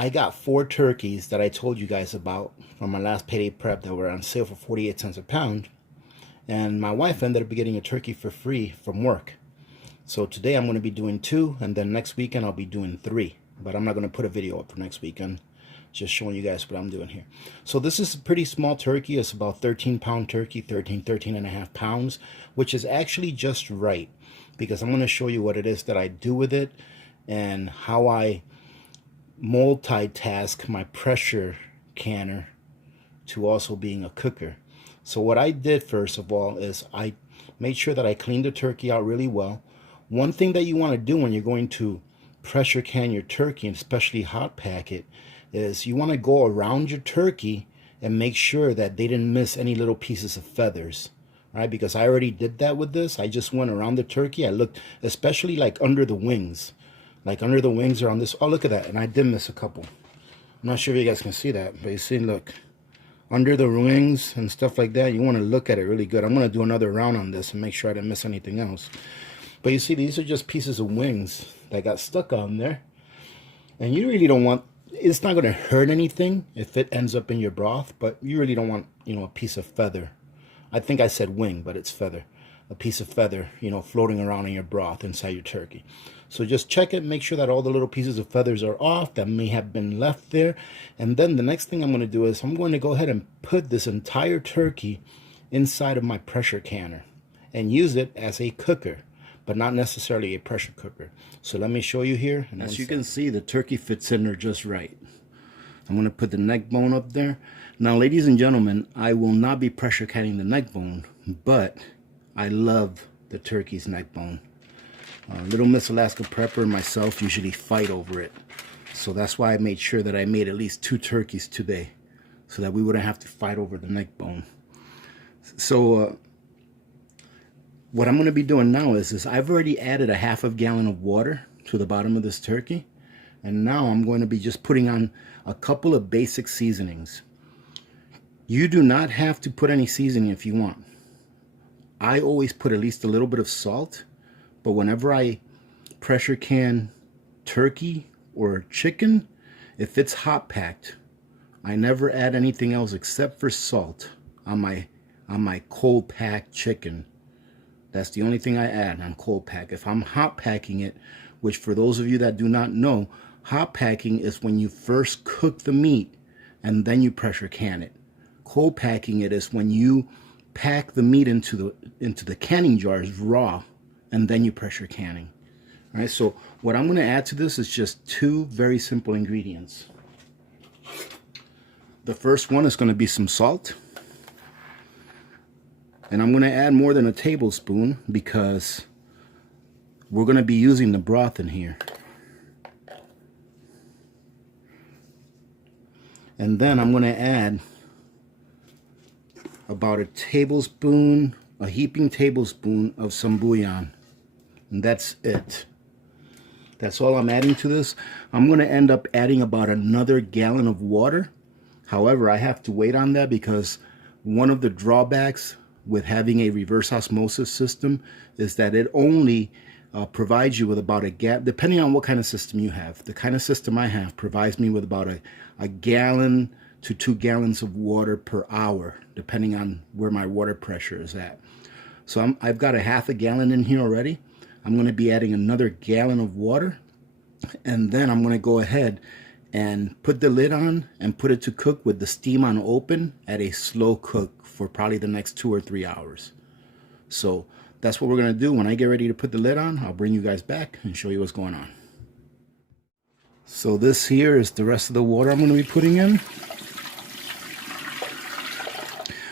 I got 4 turkeys that I told you guys about from my last payday prep that were on sale for 48 cents a pound. And my wife ended up getting a turkey for free from work. So today I'm going to be doing 2, and then next weekend I'll be doing 3. But I'm not going to put a video up for next weekend. Just showing you guys what I'm doing here. So this is a pretty small turkey. It's about 13-pound turkey, 13 and a half pounds, which is actually just right, because I'm going to show you what it is that I do with it and how I multitask my pressure canner to also being a cooker. So what I did first of all is I made sure that I cleaned the turkey out really well. One thing that you want to do when you're going to pressure can your turkey, and especially hot pack it, is you want to go around your turkey and make sure that they didn't miss any little pieces of feathers, right? Because I already did that with this. I just went around the turkey. I looked, especially like under the wings. Like under the wings or on this. Oh, look at that. And I did miss a couple. I'm not sure if you guys can see that, but you see, look. Under the wings and stuff like that, you want to look at it really good. I'm going to do another round on this and make sure I didn't miss anything else. But you see, these are just pieces of wings that got stuck on there. And you really don't want, it's not going to hurt anything if it ends up in your broth, but you really don't want, you know, a piece of feather. I think I said wing, but it's feather. A piece of feather, you know, floating around in your broth inside your turkey. So just check it, make sure that all the little pieces of feathers are off that may have been left there. And then the next thing I'm going to do is I'm going to go ahead and put this entire turkey inside of my pressure canner and use it as a cooker, but not necessarily a pressure cooker. So let me show you here. And as you can see, the turkey fits in there just right. I'm going to put the neck bone up there. Now, ladies and gentlemen, I will not be pressure canning the neck bone, but I love the turkey's neck bone. Little Miss Alaska Prepper and myself usually fight over it. So that's why I made sure that I made at least 2 turkeys today, so that we wouldn't have to fight over the neck bone. So what I'm going to be doing now is I've already added a ½ gallon of water to the bottom of this turkey. And now I'm going to be just putting on a couple of basic seasonings. You do not have to put any seasoning if you want. I always put at least a little bit of salt, but whenever I pressure can turkey or chicken, if it's hot packed, I never add anything else except for salt on my cold packed chicken. That's the only thing I add on cold pack. If I'm hot packing it, which for those of you that do not know, hot packing is when you first cook the meat and then you pressure can it. Cold packing it is when you pack the meat into the canning jars raw, and then you pressure canning. All right, so what I'm going to add to this is just 2 very simple ingredients. The first one is going to be some salt. And I'm going to add more than a tablespoon because we're going to be using the broth in here. And then I'm going to add about a tablespoon, a heaping tablespoon of some bouillon. And that's it. That's all I'm adding to this. I'm going to end up adding about another gallon of water. However, I have to wait on that because one of the drawbacks with having a reverse osmosis system is that it only provides you with about a gallon, depending on what kind of system you have. The kind of system I have provides me with about a gallon to 2 gallons of water per hour, depending on where my water pressure is at. So I've got a ½ gallon in here already. I'm going to be adding another gallon of water, and then I'm going to go ahead and put the lid on and put it to cook with the steam on open at a slow cook for probably the next 2 or 3 hours. So that's what we're going to do. When I get ready to put the lid on, I'll bring you guys back and show you what's going on. So this here is the rest of the water I'm going to be putting in.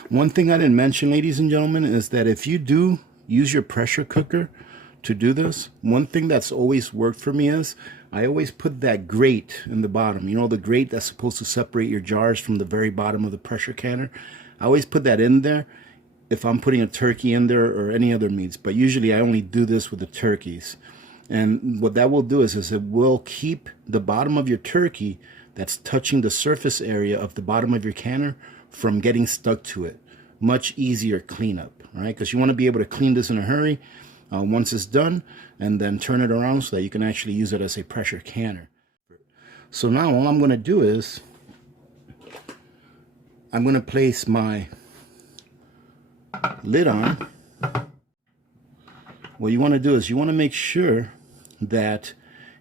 One thing I didn't mention, ladies and gentlemen, is that if you do use your pressure cooker to do this, one thing that's always worked for me is I always put that grate in the bottom. You know, the grate that's supposed to separate your jars from the very bottom of the pressure canner. I always put that in there if I'm putting a turkey in there or any other meats, but usually I only do this with the turkeys. And what that will do is it will keep the bottom of your turkey that's touching the surface area of the bottom of your canner from getting stuck to it. Much easier cleanup, right? Because you want to be able to clean this in a hurry once it's done, and then turn it around so that you can actually use it as a pressure canner. So now all I'm going to do is I'm going to place my lid on. What you want to do is you want to make sure that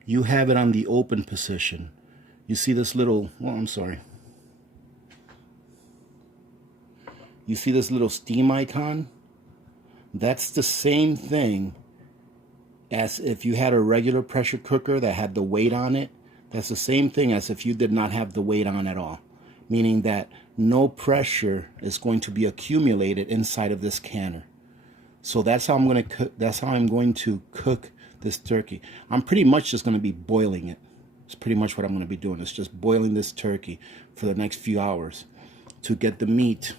you have it on the open position. You see this little, well, I'm sorry. You see this little steam icon? That's the same thing as if you had a regular pressure cooker that had the weight on it. That's the same thing as if you did not have the weight on at all. Meaning that no pressure is going to be accumulated inside of this canner. So that's how I'm going to cook. That's how I'm going to cook this turkey. I'm pretty much just going to be boiling it. It's pretty much what I'm going to be doing. It's just boiling this turkey for the next few hours to get the meat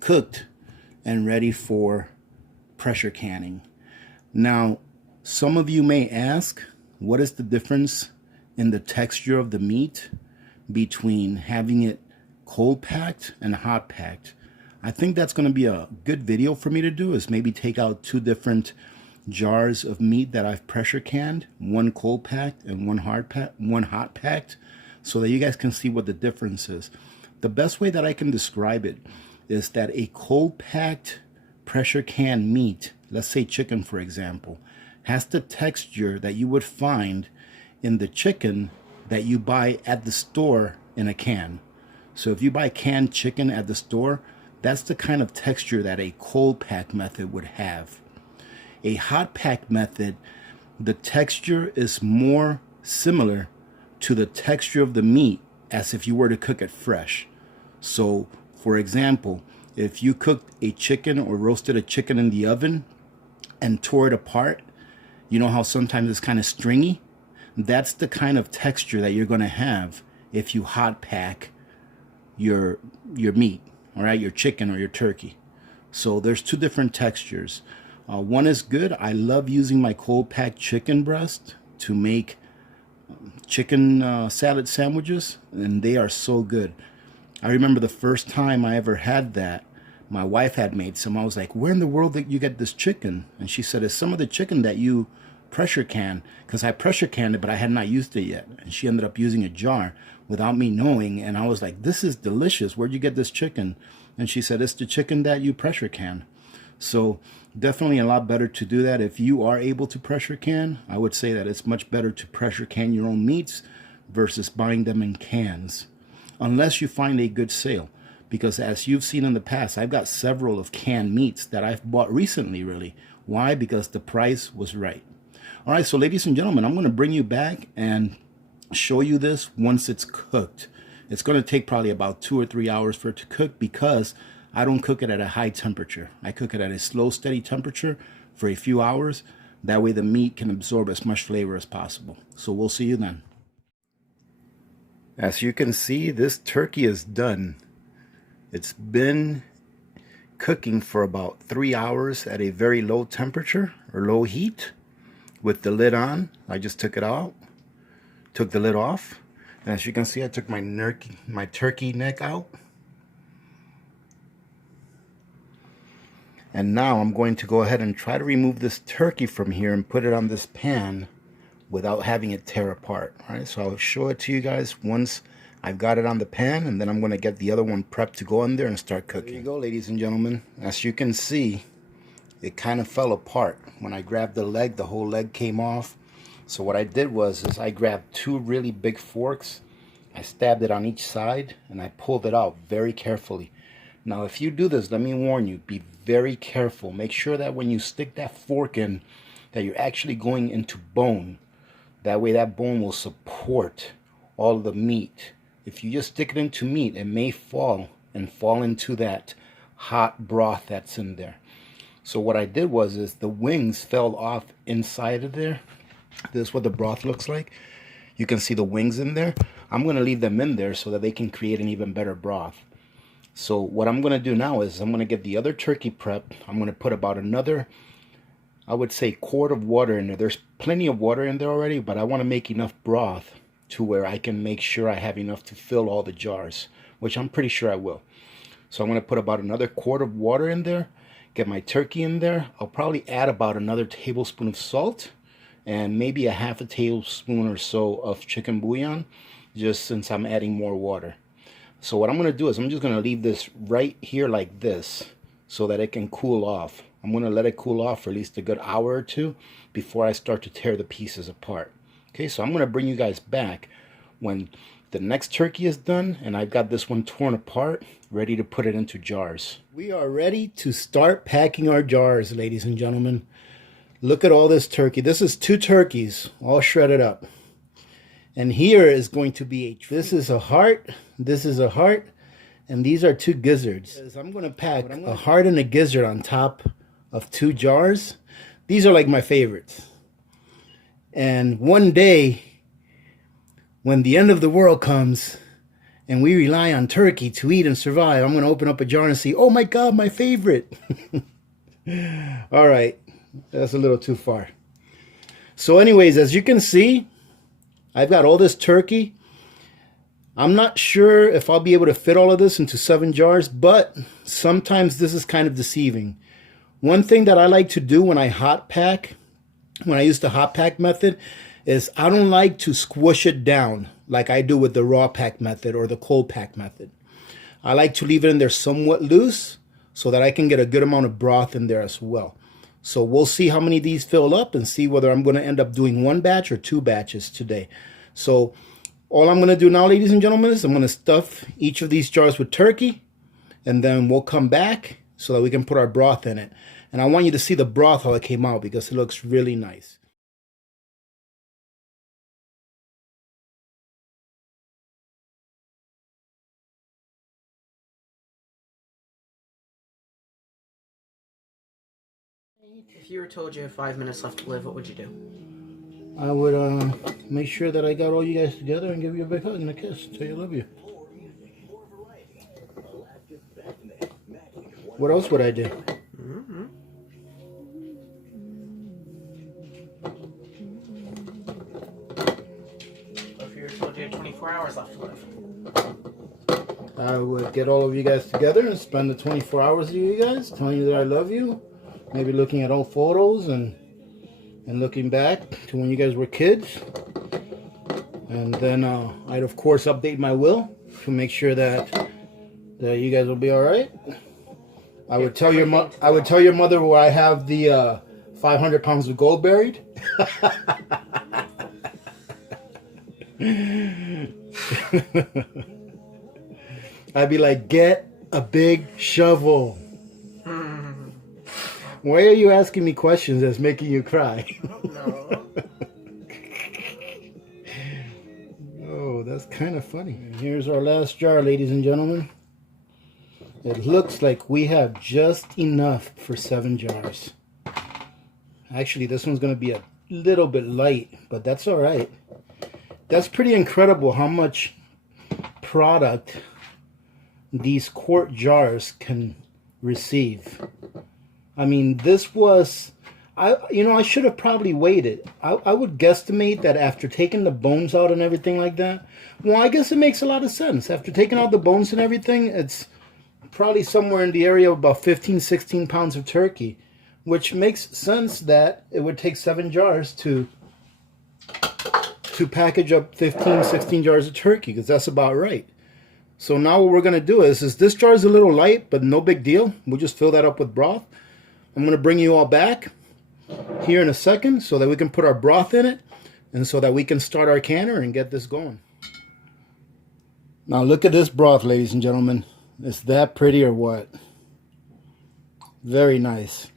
cooked and ready for pressure canning. Now, some of you may ask, what is the difference in the texture of the meat between having it cold packed and hot packed? I think that's going to be a good video for me to do, is maybe take out 2 different jars of meat that I've pressure canned, one cold packed and one hot packed, so that you guys can see what the difference is. The best way that I can describe it is that a cold packed pressure canned meat, let's say chicken for example, has the texture that you would find in the chicken that you buy at the store in a can. So if you buy canned chicken at the store, that's the kind of texture that a cold pack method would have. A hot pack method, the texture is more similar to the texture of the meat as if you were to cook it fresh. So for example, if you cooked a chicken or roasted a chicken in the oven and tore it apart, you know how sometimes it's kind of stringy? That's the kind of texture that you're going to have if you hot pack your meat, all right, your chicken or your turkey. So there's 2 different textures. One is good. I love using my cold packed chicken breast to make chicken salad sandwiches, and they are so good. I remember the first time I ever had that, my wife had made some. I was like, where in the world did you get this chicken? And she said, it's some of the chicken that you pressure can, because I pressure canned it, but I had not used it yet. And she ended up using a jar without me knowing. And I was like, this is delicious. Where'd you get this chicken? And she said, it's the chicken that you pressure can. So definitely a lot better to do that. If you are able to pressure can, I would say that it's much better to pressure can your own meats versus buying them in cans, unless you find a good sale. Because as you've seen in the past, I've got several of canned meats that I've bought recently, really. Why? Because the price was right. All right, so ladies and gentlemen, I'm going to bring you back and show you this once it's cooked. It's going to take probably about 2 or 3 hours for it to cook, because I don't cook it at a high temperature. I cook it at a slow, steady temperature for a few hours. That way the meat can absorb as much flavor as possible. So we'll see you then. As you can see, this turkey is done. It's been cooking for about 3 hours at a very low temperature or low heat with the lid on. I just took it out, took the lid off, and as you can see, I took my turkey neck out. And now I'm going to go ahead and try to remove this turkey from here and put it on this pan without having it tear apart. All right, so I'll show it to you guys once I've got it on the pan, and then I'm going to get the other one prepped to go in there and start cooking. There you go, ladies and gentlemen. As you can see, it kind of fell apart. When I grabbed the leg, the whole leg came off. So what I did was I grabbed 2 really big forks. I stabbed it on each side, and I pulled it out very carefully. Now, if you do this, let me warn you, be very careful. Make sure that when you stick that fork in, that you're actually going into bone. That way that bone will support all the meat. If you just stick it into meat, it may fall into that hot broth that's in there. So what I did was the wings fell off inside of there. This is what the broth looks like. You can see the wings in there. I'm going to leave them in there so that they can create an even better broth. So what I'm going to do now is I'm going to get the other turkey prepped. I'm going to put about another, I would say, quart of water in there. There's plenty of water in there already, but I want to make enough broth to where I can make sure I have enough to fill all the jars, which I'm pretty sure I will. So I'm going to put about another quart of water in there, get my turkey in there. I'll probably add about another tablespoon of salt and maybe a half a tablespoon or so of chicken bouillon. just since I'm adding more water. So what I'm going to do is I'm just going to leave this right here like this so that it can cool off. I'm going to let it cool off for at least a good hour or two before I start to tear the pieces apart. Okay, so I'm going to bring you guys back when the next turkey is done and I've got this one torn apart, ready to put it into jars. We are ready to start packing our jars, ladies and gentlemen. Look at all this turkey. This is 2 turkeys all shredded up. And here is going to be this is a heart, this is a heart, and these are 2 gizzards. I'm going to pack a heart and a gizzard on top of 2 jars. These are like my favorites. And one day, when the end of the world comes and we rely on turkey to eat and survive, I'm going to open up a jar and see, oh my God, my favorite. All right, that's a little too far. So anyways, as you can see, I've got all this turkey. I'm not sure if I'll be able to fit all of this into 7 jars, but sometimes this is kind of deceiving. One thing that I like to do when I hot pack, when I use the hot pack method, is I don't like to squish it down like I do with the raw pack method or the cold pack method. I like to leave it in there somewhat loose so that I can get a good amount of broth in there as well. So we'll see how many of these fill up and see whether I'm going to end up doing 1 batch or 2 batches today. So all I'm going to do now, ladies and gentlemen, is I'm going to stuff each of these jars with turkey, and then we'll come back so that we can put our broth in it. And I want you to see the broth, how it came out, because it looks really nice. If you were told you have 5 minutes left to live, what would you do? I would make sure that I got all you guys together and give you a big hug and a kiss. Tell you I love you. What else would I do? If you were told you had 24 hours left to live? I would get all of you guys together and spend the 24 hours with you guys, telling you that I love you. Maybe looking at old photos and looking back to when you guys were kids. And then I'd of course update my will to make sure that you guys will be all right. I would tell your mother where I have the 500 pounds of gold buried. I'd be like, get a big shovel. Why are you asking me questions that's making you cry? No. Oh, that's kind of funny. And here's our last jar, ladies and gentlemen. It looks like we have just enough for 7 jars. Actually, this one's going to be a little bit light, but that's all right. That's pretty incredible how much product these quart jars can receive. I mean, this was, I should have probably waited. I would guesstimate that after taking the bones out and everything like that, well, I guess it makes a lot of sense. After taking out the bones and everything, it's probably somewhere in the area of about 15, 16 pounds of turkey, which makes sense that it would take 7 jars to package up 15, 16 jars of turkey, because that's about right. So now what we're going to do is this jar is a little light, but no big deal. We'll just fill that up with broth. I'm going to bring you all back here in a second so that we can put our broth in it and so that we can start our canner and get this going. Now look at this broth, ladies and gentlemen. Is that pretty or what? Very nice.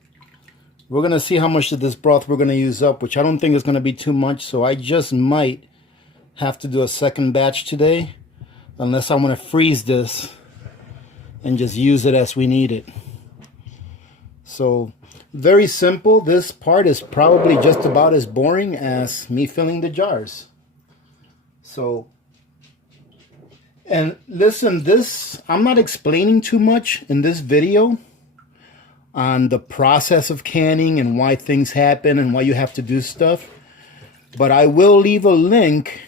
We're going to see how much of this broth we're going to use up, which I don't think is going to be too much, so I just might have to do a second batch today, unless I want to freeze this and just use it as we need it. So, very simple. This part is probably just about as boring as me filling the jars. So, and listen, I'm not explaining too much in this video on the process of canning and why things happen and why you have to do stuff. But I will leave a link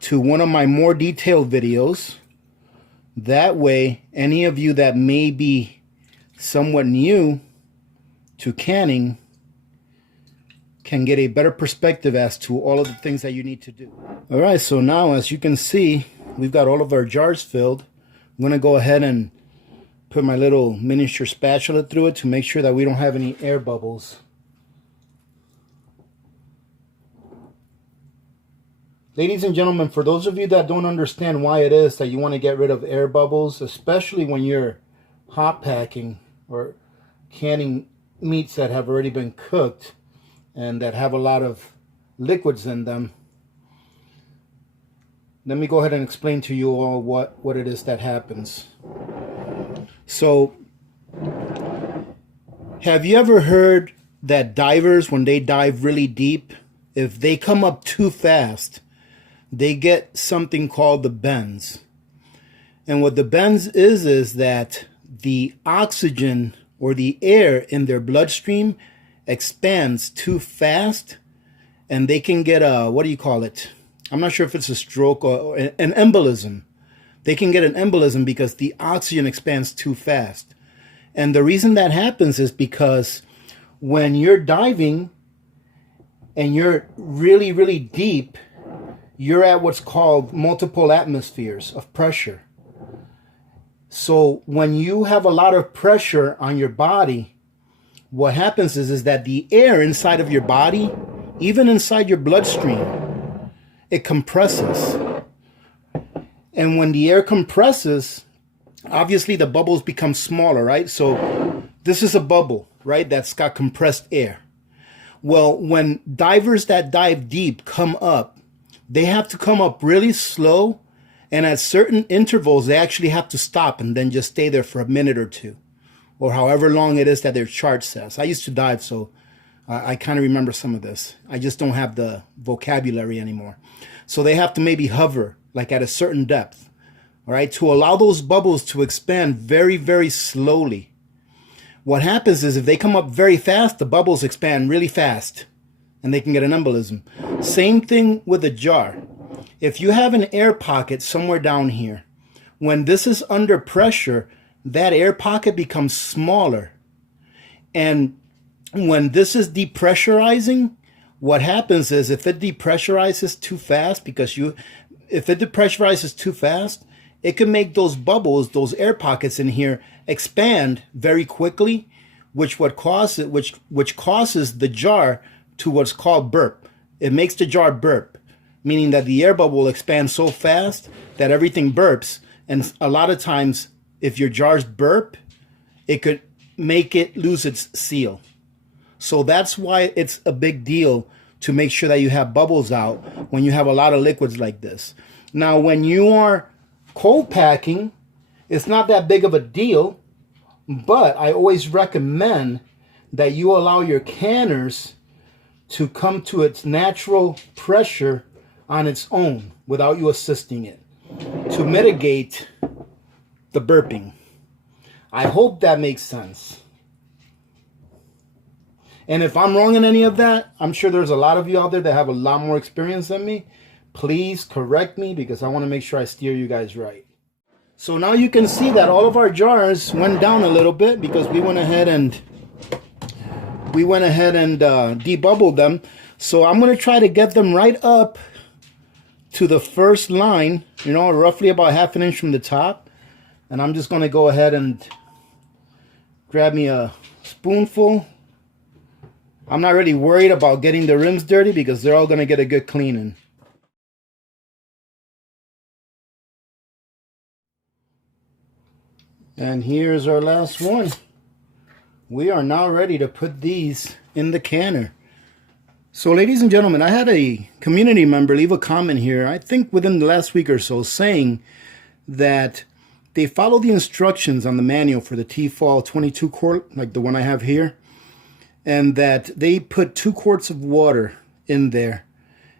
to one of my more detailed videos. That way, any of you that may be somewhat new to canning can get a better perspective as to all of the things that you need to do. All right, so now as you can see, we've got all of our jars filled. I'm going to go ahead and put my little miniature spatula through it to make sure that we don't have any air bubbles. Ladies and gentlemen, for those of you that don't understand why it is that you want to get rid of air bubbles, especially when you're hot packing or canning meats that have already been cooked and that have a lot of liquids in them, let me go ahead and explain to you all what it is that happens. So, have you ever heard that divers, when they dive really deep, if they come up too fast, they get something called the bends? And what the bends is that the oxygen or the air in their bloodstream expands too fast, and they can get a, what do you call it? I'm not sure if it's a stroke or an embolism. They can get an embolism because the oxygen expands too fast. And the reason that happens is because when you're diving and you're really, really deep, you're at what's called multiple atmospheres of pressure. So when you have a lot of pressure on your body, what happens is that the air inside of your body, even inside your bloodstream, it compresses. And when the air compresses, obviously the bubbles become smaller, right? So this is a bubble, right? That's got compressed air. Well, when divers that dive deep come up, they have to come up really slow. And at certain intervals, they actually have to stop and then just stay there for a minute or two, or however long it is that their chart says. I used to dive, so I kind of remember some of this. I just don't have the vocabulary anymore. So they have to maybe hover like at a certain depth, all right, to allow those bubbles to expand very, very slowly. What happens is if they come up very fast, the bubbles expand really fast and they can get an embolism. Same thing with a jar. If you have an air pocket somewhere down here, when this is under pressure, that air pocket becomes smaller. And when this is depressurizing, what happens is if it depressurizes too fast, if it depressurizes too fast, it can make those bubbles, those air pockets in here, expand very quickly, which causes the jar to what's called burp. It makes the jar burp, meaning that the air bubble will expand so fast that everything burps. And a lot of times, if your jars burp, it could make it lose its seal. So that's why it's a big deal to make sure that you have bubbles out when you have a lot of liquids like this. Now, when you are cold packing, it's not that big of a deal, but I always recommend that you allow your canners to come to its natural pressure on its own without you assisting it to mitigate the burping. I hope that makes sense. And if I'm wrong in any of that, I'm sure there's a lot of you out there that have a lot more experience than me. Please correct me because I want to make sure I steer you guys right. So now you can see that all of our jars went down a little bit because we went ahead and debubbled them. So I'm going to try to get them right up to the first line, roughly about ½ an inch from the top. And I'm just going to go ahead and grab me a spoonful. I'm not really worried about getting the rims dirty because they're all going to get a good cleaning. And here's our last one. We are now ready to put these in the canner. So ladies and gentlemen, I had a community member leave a comment here, I think within the last week or so, saying that they follow the instructions on the manual for the T-Fall 22 quart, like the one I have here, and that they put 2 quarts of water in there,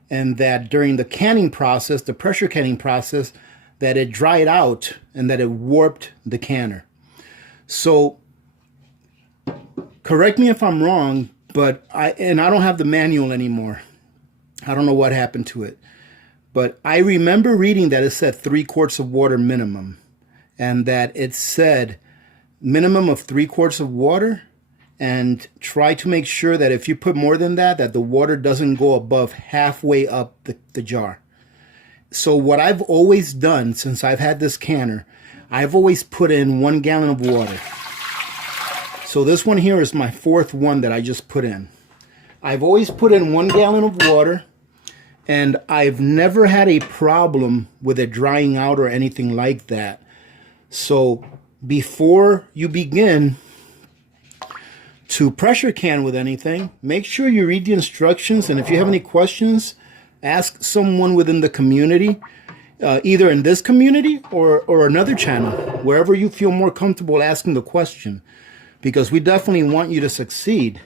and that during the canning process, the pressure canning process, that it dried out and that it warped the canner. So correct me if I'm wrong, but I don't have the manual anymore. I don't know what happened to it. But I remember reading that it said 3 quarts of water minimum, and that it said minimum of 3 quarts of water and try to make sure that if you put more than that, that the water doesn't go above halfway up the jar. So what I've always done since I've had this canner, I've always put in 1 gallon of water. So this one here is my 4th one that I just put in. I've always put in 1 gallon of water, and I've never had a problem with it drying out or anything like that. So before you begin to pressure can with anything, make sure you read the instructions, and if you have any questions, ask someone within the community, either in this community or another channel, wherever you feel more comfortable asking the question, because we definitely want you to succeed.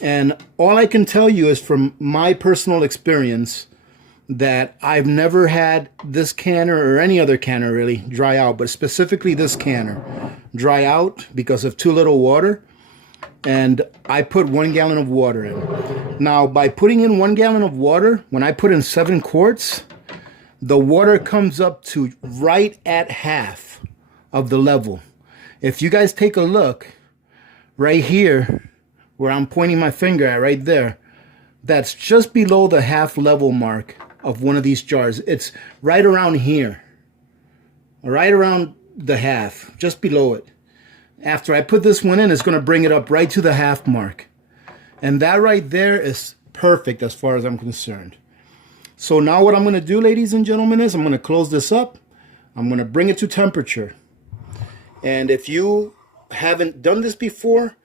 And all I can tell you is from my personal experience that I've never had this canner or any other canner really dry out, but specifically this canner dry out because of too little water. And I put 1 gallon of water in. Now, by putting in 1 gallon of water, when I put in 7 quarts, the water comes up to right at half of the level. If you guys take a look right here, where I'm pointing my finger at right there, that's just below the half level mark of one of these jars. It's right around here, right around the half, just below it. After I put this one in, it's going to bring it up right to the half mark. And that right there is perfect as far as I'm concerned. So now what I'm going to do, ladies and gentlemen, is I'm going to close this up. I'm going to bring it to temperature. And if you haven't done this before,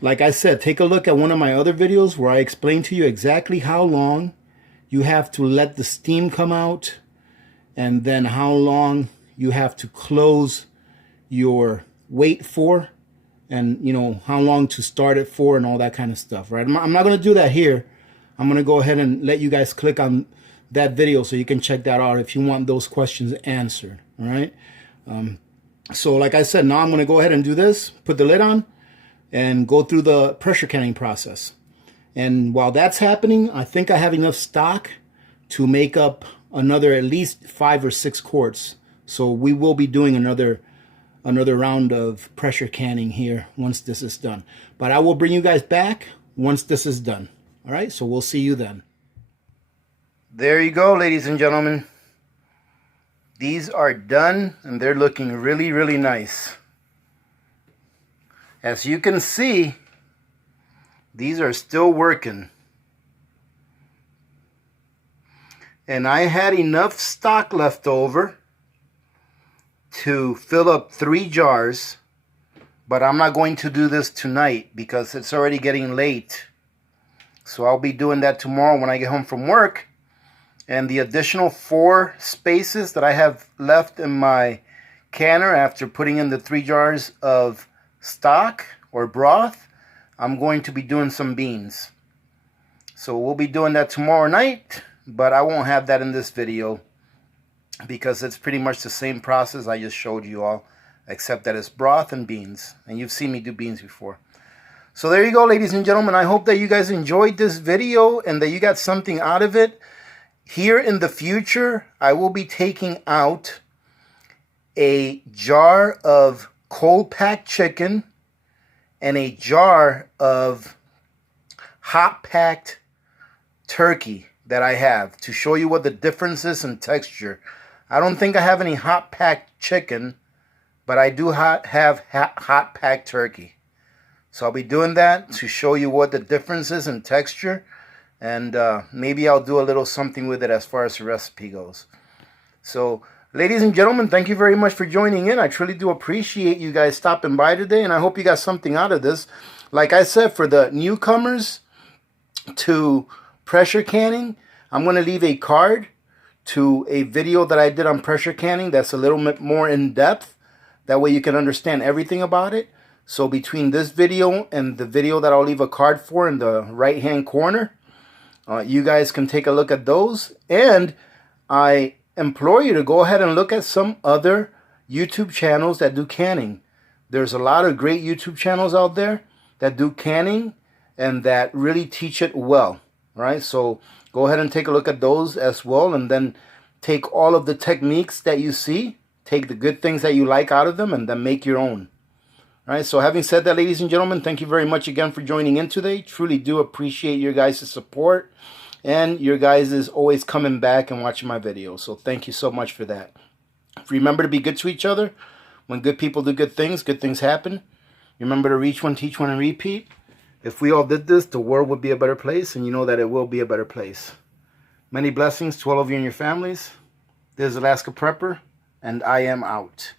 like I said, take a look at one of my other videos where I explain to you exactly how long you have to let the steam come out, and then how long you have to close your weight for, and you know how long to start it for, and all that kind of stuff, right? I'm not going to do that here. I'm going to go ahead and let you guys click on that video so you can check that out if you want those questions answered. All right. So like I said, now I'm going to go ahead and do this, put the lid on, and go through the pressure canning process. And while that's happening, I think I have enough stock to make up another at least 5 or 6 quarts. So we will be doing another round of pressure canning here once this is done. But I will bring you guys back once this is done. All right, so we'll see you then. There you go, ladies and gentlemen. These are done, and they're looking really, really nice. As you can see, these are still working. And I had enough stock left over to fill up 3 jars, but I'm not going to do this tonight because it's already getting late. So I'll be doing that tomorrow when I get home from work. And the additional 4 spaces that I have left in my canner after putting in the 3 jars of stock or broth, I'm going to be doing some beans. So we'll be doing that tomorrow night, but I won't have that in this video because it's pretty much the same process I just showed you all, except that it's broth and beans, and you've seen me do beans before. So there you go, ladies and gentlemen. I hope that you guys enjoyed this video and that you got something out of it. Here in the future, I will be taking out a jar of cold packed chicken and a jar of hot packed turkey that I have to show you what the difference is in texture. I don't think I have any hot packed chicken, but I do have hot packed turkey. So I'll be doing that to show you what the difference is in texture, and maybe I'll do a little something with it as far as the recipe goes. So ladies and gentlemen, thank you very much for joining in. I truly do appreciate you guys stopping by today, and I hope you got something out of this. Like I said, for the newcomers to pressure canning, I'm going to leave a card to a video that I did on pressure canning that's a little bit more in depth. That way you can understand everything about it. So between this video and the video that I'll leave a card for in the right hand corner, you guys can take a look at those. And I implore you to go ahead and look at some other YouTube channels that do canning. There's a lot of great YouTube channels out there that do canning and that really teach it well, right? So go ahead and take a look at those as well, and then take all of the techniques that you see, take the good things that you like out of them, and then make your own. All right, so having said that, ladies and gentlemen, thank you very much again for joining in today. Truly do appreciate your guys' support and your guys' always coming back and watching my videos. So thank you so much for that. Remember to be good to each other. When good people do good things happen. Remember to reach one, teach one, and repeat. If we all did this, the world would be a better place, and you know that it will be a better place. Many blessings to all of you and your families. This is Alaska Prepper, and I am out.